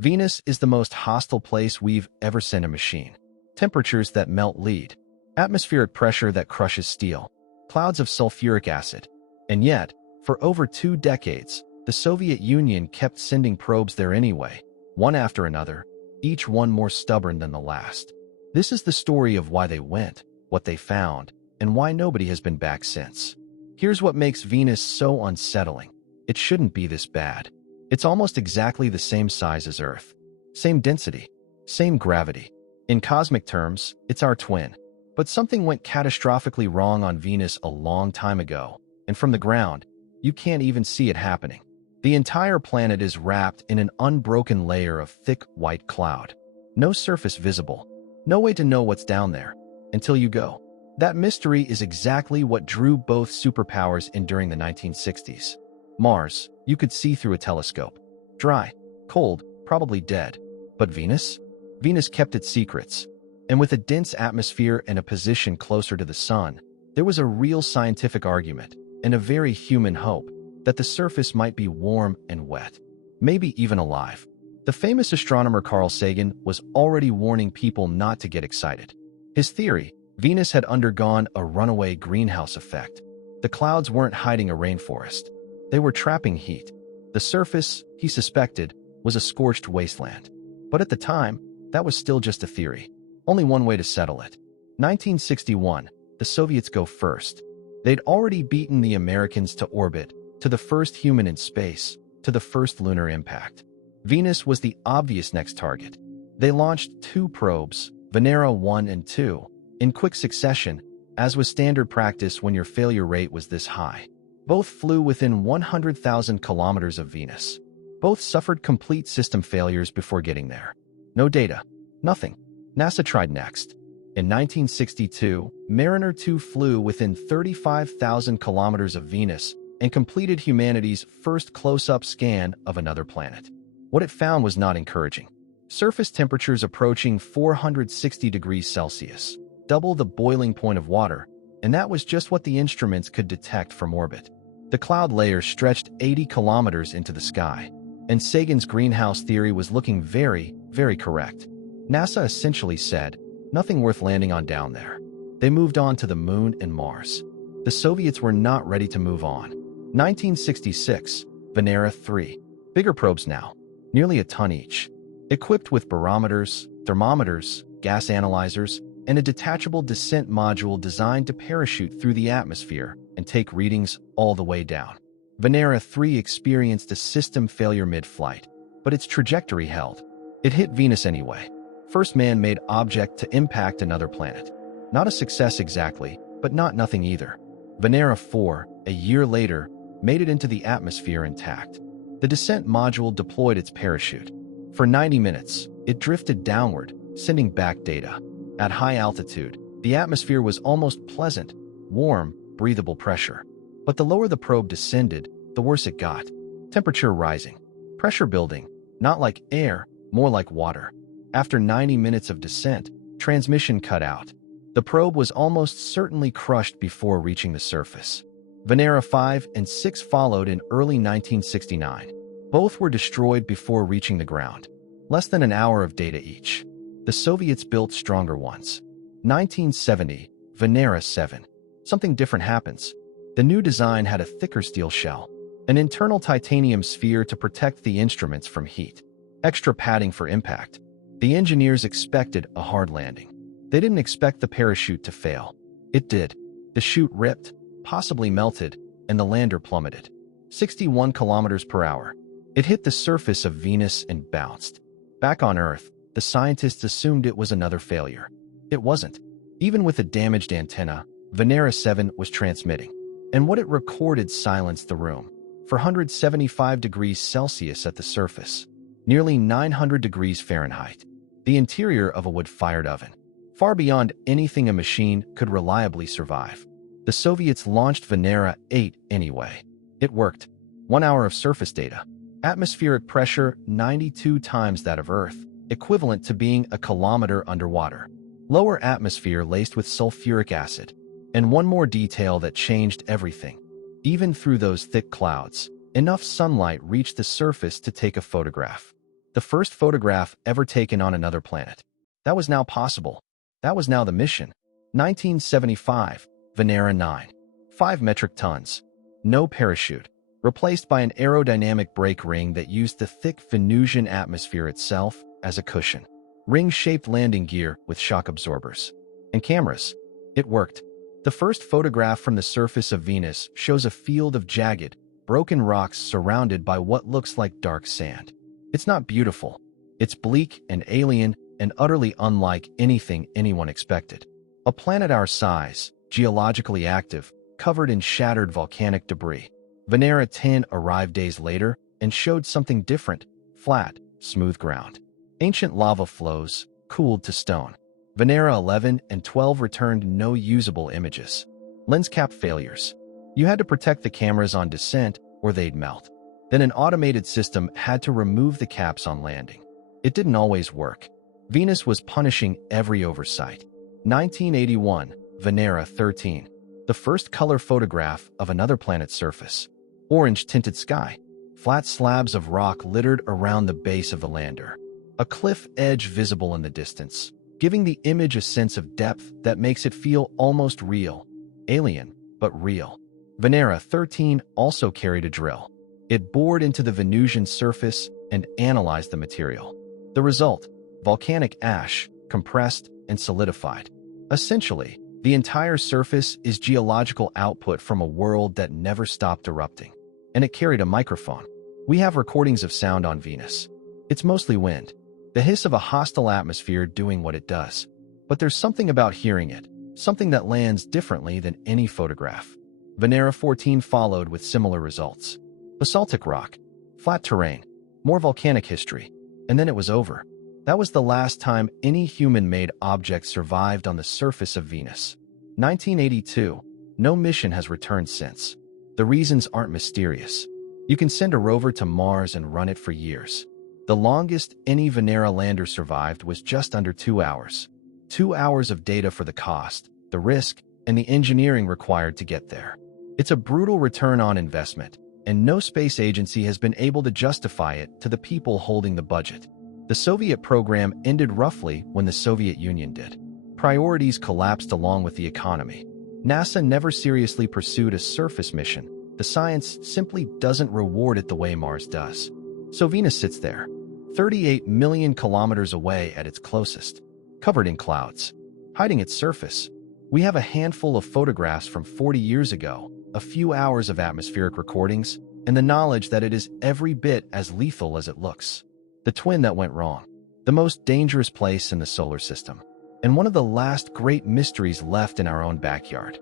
Venus is the most hostile place we've ever sent a machine. Temperatures that melt lead, atmospheric pressure that crushes steel, clouds of sulfuric acid. And yet, for over 2 decades, the Soviet Union kept sending probes there anyway, one after another, each one more stubborn than the last. This is the story of why they went, what they found, and why nobody has been back since. Here's what makes Venus so unsettling. It shouldn't be this bad. It's almost exactly the same size as Earth. Same density. Same gravity. In cosmic terms, it's our twin. But something went catastrophically wrong on Venus a long time ago, and from the ground, you can't even see it happening. The entire planet is wrapped in an unbroken layer of thick white cloud. No surface visible. No way to know what's down there, until you go. That mystery is exactly what drew both superpowers in during the 1960s. Mars, you could see through a telescope. Dry, cold, probably dead. But Venus? Venus kept its secrets. And with a dense atmosphere and a position closer to the sun, there was a real scientific argument, and a very human hope, that the surface might be warm and wet. Maybe even alive. The famous astronomer Carl Sagan was already warning people not to get excited. His theory, Venus had undergone a runaway greenhouse effect. The clouds weren't hiding a rainforest. They were trapping heat. The surface, he suspected, was a scorched wasteland. But at the time, that was still just a theory. Only one way to settle it. 1961, the Soviets go first. They'd already beaten the Americans to orbit, to the first human in space, to the first lunar impact. Venus was the obvious next target. They launched 2 probes, Venera 1 and 2, in quick succession, as was standard practice when your failure rate was this high. Both flew within 100,000 kilometers of Venus. Both suffered complete system failures before getting there. No data. Nothing. NASA tried next. In 1962, Mariner 2 flew within 35,000 kilometers of Venus and completed humanity's first close-up scan of another planet. What it found was not encouraging. Surface temperatures approaching 460 degrees Celsius, double the boiling point of water, and that was just what the instruments could detect from orbit. The cloud layer stretched 80 kilometers into the sky, and Sagan's greenhouse theory was looking very, very correct. NASA essentially said, nothing worth landing on down there. They moved on to the Moon and Mars. The Soviets were not ready to move on. 1966, Venera 3. Bigger probes now, nearly a ton each. Equipped with barometers, thermometers, gas analyzers, and a detachable descent module designed to parachute through the atmosphere and take readings all the way down. Venera 3 experienced a system failure mid-flight, but its trajectory held. It hit Venus anyway. First man-made object to impact another planet. Not a success exactly, but not nothing either. Venera 4, a year later, made it into the atmosphere intact. The descent module deployed its parachute. For 90 minutes, it drifted downward, sending back data. At high altitude, the atmosphere was almost pleasant, warm, breathable pressure. But the lower the probe descended, the worse it got. Temperature rising. Pressure building, not like air, more like water. After 90 minutes of descent, transmission cut out. The probe was almost certainly crushed before reaching the surface. Venera 5 and 6 followed in early 1969. Both were destroyed before reaching the ground. Less than an hour of data each. The Soviets built stronger ones. 1970, Venera 7. Something different happens. The new design had a thicker steel shell, an internal titanium sphere to protect the instruments from heat, extra padding for impact. The engineers expected a hard landing. They didn't expect the parachute to fail. It did. The chute ripped, possibly melted, and the lander plummeted. 61 kilometers per hour. It hit the surface of Venus and bounced. Back on Earth, the scientists assumed it was another failure. It wasn't. Even with a damaged antenna, Venera 7 was transmitting. And what it recorded silenced the room. 475 degrees Celsius at the surface. Nearly 900 degrees Fahrenheit. The interior of a wood-fired oven. Far beyond anything a machine could reliably survive. The Soviets launched Venera 8 anyway. It worked. 1 hour of surface data. Atmospheric pressure 92 times that of Earth, equivalent to being a kilometer underwater. Lower atmosphere laced with sulfuric acid. And one more detail that changed everything. Even through those thick clouds, enough sunlight reached the surface to take a photograph. the first photograph ever taken on another planet. That was now possible. That was now the mission. 1975, Venera 9. 5 metric tons. No parachute. Replaced by an aerodynamic brake ring that used the thick Venusian atmosphere itself as a cushion. Ring-shaped landing gear with shock absorbers. And cameras. It worked. The first photograph from the surface of Venus shows a field of jagged, broken rocks surrounded by what looks like dark sand. It's not beautiful. It's bleak and alien and utterly unlike anything anyone expected. A planet our size, geologically active, covered in shattered volcanic debris. Venera 10 arrived days later and showed something different: flat, smooth ground. Ancient lava flows, cooled to stone. Venera 11 and 12 returned no usable images. Lens cap failures. You had to protect the cameras on descent or they'd melt. Then an automated system had to remove the caps on landing. It didn't always work. Venus was punishing every oversight. 1981, Venera 13. The first color photograph of another planet's surface. Orange-tinted sky. Flat slabs of rock littered around the base of the lander. A cliff edge visible in the distance, giving the image a sense of depth that makes it feel almost real. Alien, but real. Venera 13 also carried a drill. It bored into the Venusian surface and analyzed the material. The result: volcanic ash, compressed and solidified. Essentially, the entire surface is geological output from a world that never stopped erupting. And it carried a microphone. We have recordings of sound on Venus. It's mostly wind, the hiss of a hostile atmosphere doing what it does. But there's something about hearing it, something that lands differently than any photograph. Venera 14 followed with similar results. Basaltic rock, flat terrain, more volcanic history, and then it was over. That was the last time any human-made object survived on the surface of Venus. 1982, no mission has returned since. The reasons aren't mysterious. You can send a rover to Mars and run it for years. The longest any Venera lander survived was just under 2 hours. 2 hours of data for the cost, the risk, and the engineering required to get there. It's a brutal return on investment, and no space agency has been able to justify it to the people holding the budget. The Soviet program ended roughly when the Soviet Union did. Priorities collapsed along with the economy. NASA never seriously pursued a surface mission. The science simply doesn't reward it the way Mars does. So Venus sits there, 38 million kilometers away at its closest, covered in clouds, hiding its surface. We have a handful of photographs from 40 years ago, a few hours of atmospheric recordings, and the knowledge that it is every bit as lethal as it looks. The twin that went wrong. The most dangerous place in the solar system. And one of the last great mysteries left in our own backyard.